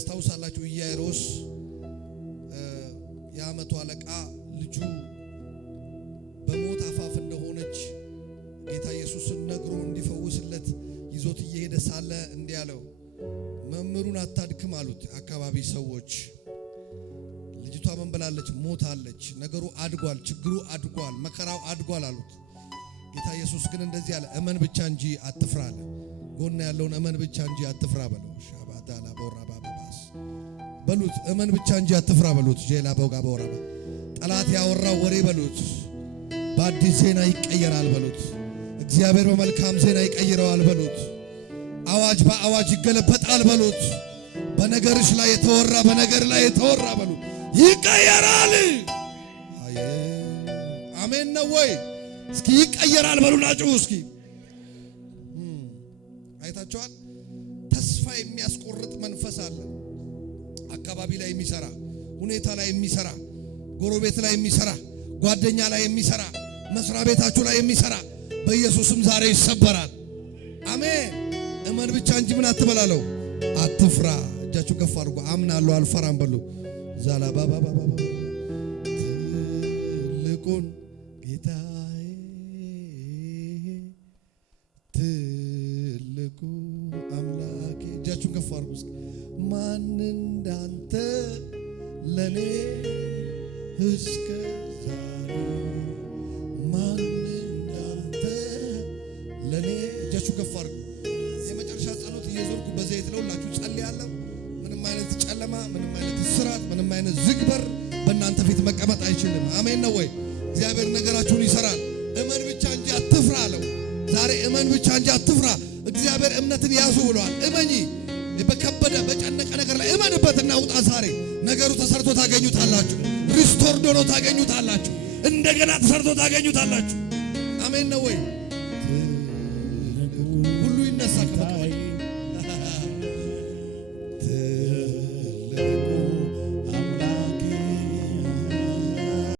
ታስታውሳላችሁ ኢያኢሮስ የዓመቱ አለቃ ልጁ በሞት አፋፍ እንደሆነች ጌታ ኢየሱስን ነግሮ እንዲፈውስለት ይዞት እየሄደ ሳለ እንዲህ አለው፣ መምህሩን አታድክም አሉት አካባቢ ሰዎች። ልጅቷ ምን ብላለች? ሞታለች፣ ነገሩ አድጓል፣ ችግሩ አድጓል፣ መከራው አድጓል አሉት። ጌታ ኢየሱስ ግን እንደዚህ አለ፣ እመን ብቻ እንጂ አትፍራ አለ። ጎና ያለውን እመን ብቻ እንጂ አትፍራ በለው። ሻባዳላ ቦራባባስ በሉት፣ እመን ብቻ እንጂ አትፍራ በሉት። ጄላ ቦጋ ቦራባ ጠላት ያወራው ወሬ በሉት በአዲስ ዜና ይቀየራል በሉት። እግዚአብሔር በመልካም ዜና ይቀይረዋል በሉት። አዋጅ በአዋጅ ይገለበጣል በሉት። በነገርሽ ላይ የተወራ በነገር ላይ የተወራ በሉት ይቀየራል። አሜን ነው ወይ? እስኪ ይቀየራል በሉላችሁ። እስኪ አይታችኋል? ተስፋ የሚያስቆርጥ መንፈስ አለ አካባቢ ላይ የሚሰራ፣ ሁኔታ ላይ የሚሰራ፣ ጎረቤት ላይ የሚሰራ፣ ጓደኛ ላይ የሚሰራ፣ መስሪያ ቤታችሁ ላይ የሚሰራ በኢየሱስም ዛሬ ይሰበራል። አሜን። እመን ብቻ እንጂ ምን አትበላለው፣ አትፍራ። እጃችሁ ከፍ አድርጉ። አምናለሁ አልፈራም በሉ። ዛላ ባባ ባባ ትልቁን ጌታዬ ትልቁ አምላኬ። እጃችሁን ከፍ አድርጉ። ማን እንዳንተ ለኔ እስከ ዛሬ ማን እንዳንተ ለኔ። እጃችሁ ከፍ አድርጉ። የመጨረሻ ጸሎት እየዞርኩ በዘይት ለሁላችሁ ጸልያለሁ። ምንም አይነት ጨለማ፣ ምንም አይነት እስራት፣ ምንም አይነት ዝግበር በእናንተ ፊት መቀመጥ አይችልም። አሜን ነው ወይ? እግዚአብሔር ነገራችሁን ይሰራል። እመን ብቻ እንጂ አትፍራ አለው። ዛሬ እመን ብቻ እንጂ አትፍራ። እግዚአብሔር እምነትን ያዙ ብሏል። እመኚ። በከበደ በጨነቀ ነገር ላይ እመንበትና ውጣ። ዛሬ ነገሩ ተሰርቶ ታገኙታላችሁ። ሪስቶርድ ሆኖ ታገኙታላችሁ። እንደገና ተሰርቶ ታገኙታላችሁ። አሜን ነው ወይ?